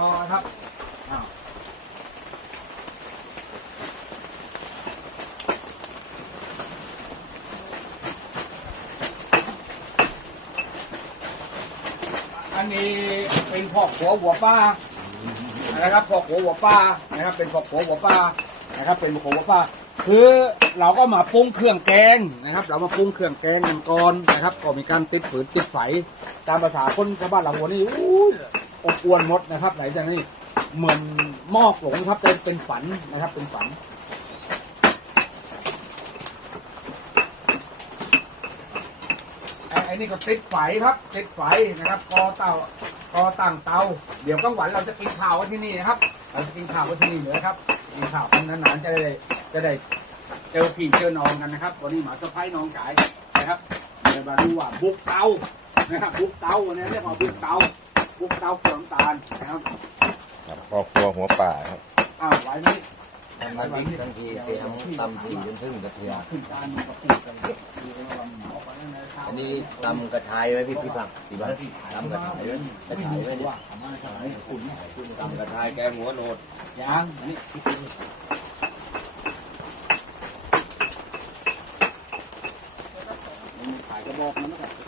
ต่อครับอ้าวอันนี้เป็นพ่อขัวหัวป้านะครับพ่อขัวหัวป้านะครับ เป็นพ่อขัวหัวป้านะครับ เป็นพ่อขัวหัวป้าคือเราก็มาปรุงเครื่องแกงนะครับ เรามาปรุงเครื่องแกงกันก่อนนะครับ ก็มีการติดฝืนติดไฟตามภาษาคนชาวบ้านเราหัวนี่อู้ อบอวนมดนะครับ ไหนจากนี้เหมือนมอกหลงครับเป็นเป็นฝันนะครับ เป็นฝันไอ้นี่ก็ติดไฟครับ ติดไฟนะครับกอเตากอตั้งเตา เดี๋ยวกลางวันเราจะกินข้าวที่นี่นะครับ เราจะกินข้าวที่นี่เลยนะครับกินข้าวกันนานๆจะได้จะได้เจอพี่เจอน้องกันนะครับ วันนี้หมาสะพ้ายน้องจ่ายนะครับเดี๋ยวมาดูว่าบุกเตานะครับบุกเตาวันนี้เรียกว่าบุกเตา บุกเตาเกลือน้ำตาลนะครับครับครอบครัวหัวป่าครับ อ้าวไว้นี่ทำน้ำพริกทันทีเตรียมตำทีจนถึงกระเทียมขึ้นการกับปูกันเยอะดีเลยว่าหมาไปนั่นเลยครับอันนี้ตำกระชายไว้พี่พี่ผักพี่บ้านตำกระชายไว้กระชายไว้เนี่ยว่าทำอะไรทำอะไรคุณเนี่ยคุณตำกระชายแกงหัวโนดยางนี่ขายกระบอกนั้นก็